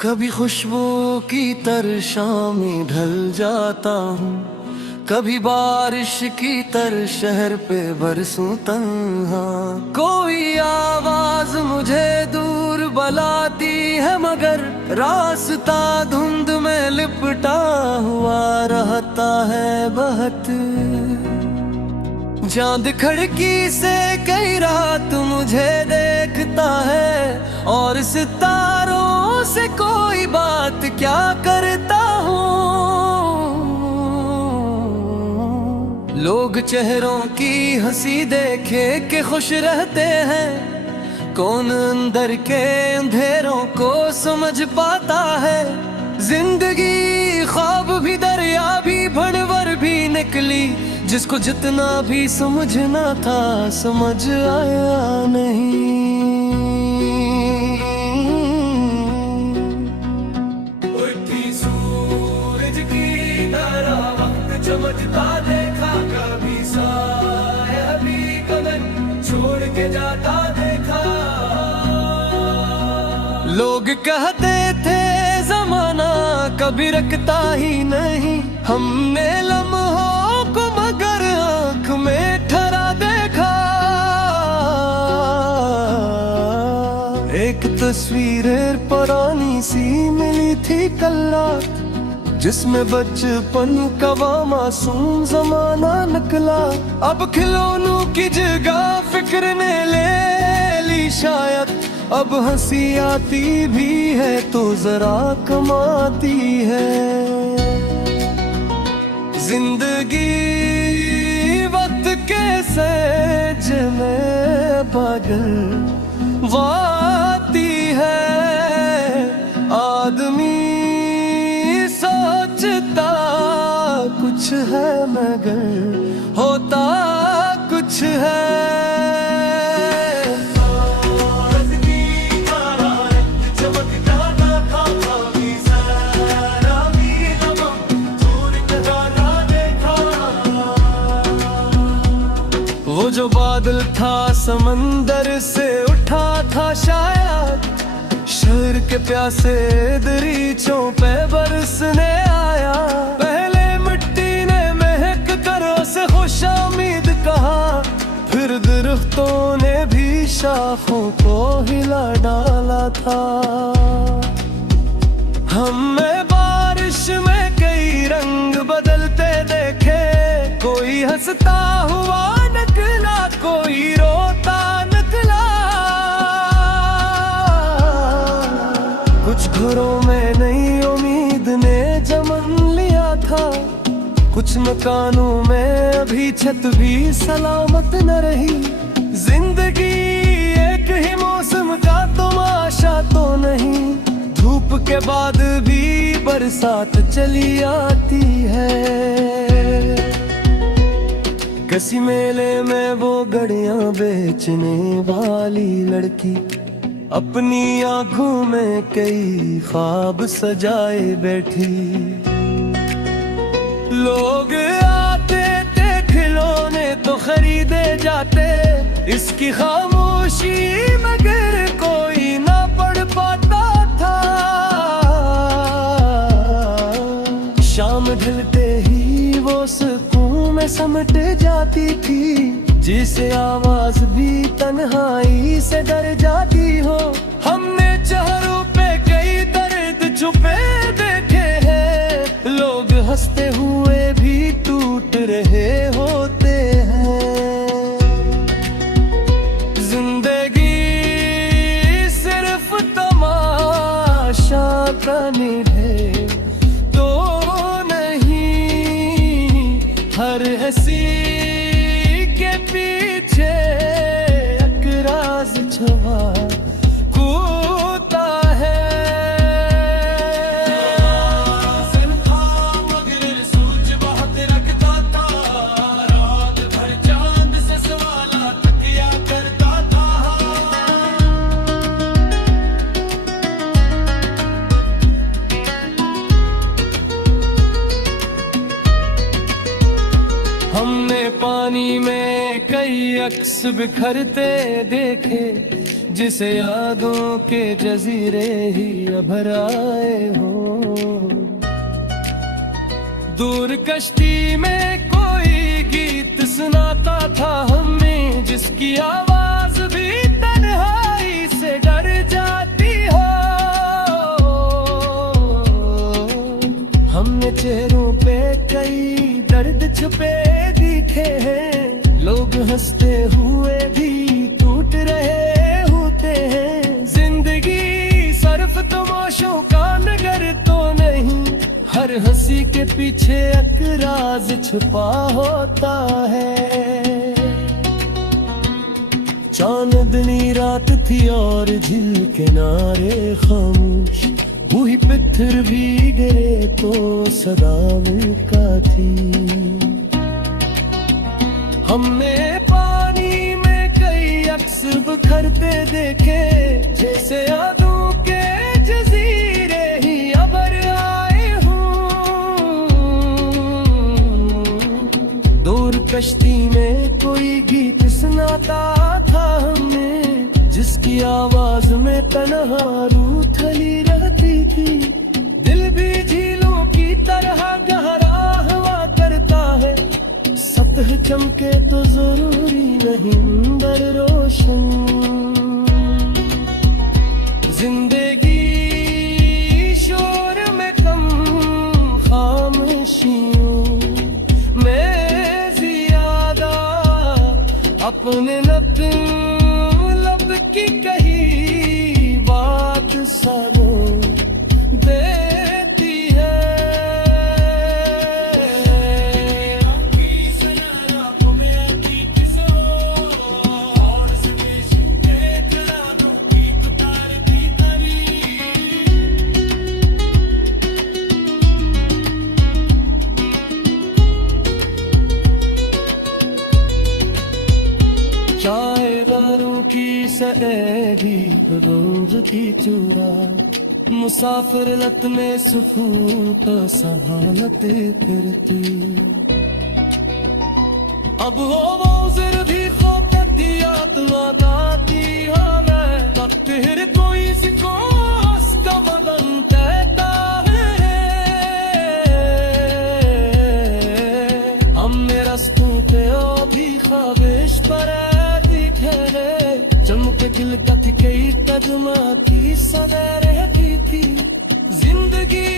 कभी खुशबू की तरशा में ढल जाता हूँ, कभी बारिश की तरह शहर पे बरसूं तन्हा। कोई आवाज मुझे दूर बुलाती है मगर रास्ता धुंध में लिपटा हुआ रहता है बहुत। चांद खिड़की से कई रात मुझे देखता है और सितारों से कोई बात क्या करता हूँ। लोग चेहरों की हंसी देखे के खुश रहते हैं, कौन अंदर के अंधेरों को समझ पाता है। जिंदगी ख्वाब भी दरिया भी भंवर भी निकली, जिसको जितना भी समझना था समझ आया नहीं। उठी सूरज की तरह वक्त चमकता देखा, कभी साया भी कदम छोड़ के जाता देखा। लोग कहते थे जमाना कभी रखता ही नहीं, हमने लम्हों को मगर आंख में ठहरा देखा। एक तस्वीर पुरानी सी मिली थी कल रात, जिसमें बचपन का वो मासूम जमाना निकला। अब खिलौनों की जगह फिक्र ने ले ली शायद, अब हंसी आती भी है तो जरा कमाती है। जिंदगी वक्त के सहज में पागल वाती है। आदमी सोचता कुछ है मगर होता कुछ है। वो जो बादल था समंदर से उठा था शायद, शहर के प्यासे दरीचों पे बरसने आया। पहले मिट्टी ने महक कर उसे खुशामीद कहा, फिर दरख्तों ने भी शाखों को हिला डाला था। हमने बारिश में कई रंग बदलते देखे, कोई हंसता हुआ निकला कोई रोता निकला। कुछ घरों में नई उम्मीद ने जन्म लिया था, कुछ मकानों में अभी छत भी सलामत न रही। जिंदगी एक ही मौसम का तमाशा तो नहीं, धूप के बाद भी बरसात चली आती है। किसी मेले में वो घड़ियां बेचने वाली लड़की अपनी आंखों में कई ख्वाब सजाए बैठी। लोग आते थे खिलौने तो खरीदे जाते, इसकी खामोशी मगर कोई ना पढ़ पाता था। शाम ढलते ही वो सुकून में समट जाती थी, जिसे आवाज भी तन्हाई से डर जाती हो। हमने चेहरों पे कई दर्द छुपे देखे हैं, लोग हंसते हुए भी टूट रहे होते हैं। जिंदगी सिर्फ तमाशा का निढे तो नहीं, हर हंसी के पीछे एक राज छुपा कूता है। मगर सूझ बहुत रखता था, रात भर चांद से सवाला तकिया करता था। हमने पानी में कई अक्स बिखरते देखे, जिसे यादों के जजीरे ही अभर आए हो। दूर कश्ती में कोई गीत सुनाता था हमें, जिसकी आवाज भी तन्हाई से डर जाती हो। हमने चेहरों पे कई दर्द छुपे दिखे हैं, लोग हंसते हुए भी टूट रहे होते हैं। जिंदगी सिर्फ तमाशों का नगर तो नहीं, हर हंसी के पीछे एक राज छुपा होता है। चांदनी रात थी और झील किनारे खामोश, वही पत्थर भी गिरे तो सदा उनका थी। हमने पानी में कई अक्स बिखरते देखे, जैसे यादों के जजीरे ही अबर आए हों। दूर कश्ती में कोई गीत सुनाता था हमें, जिसकी आवाज में तन्हा रूह थली रहती थी। दिल भी झीलों की तरह गहरा हुआ करता है, सतह चमके तो जरूरी नहीं अंदर रोशन। जिंदगी शोर में कम खामोशियों में ज्यादा, अपने लब की कही बात सबों देती है। चाय दारू की सैरी रोज की चूरा, मुसाफिर लत में सुकून तो सहानत फिरती। अब हो मौजर भी खोपती आत्मा दाती हमें, वक्त हिर कोई सिको उसका बदन कहता है। हमने रस्तों पे और भी ख्वाबिश पर चमके दिल कथ कई तजमा की सदा रहती थी। जिंदगी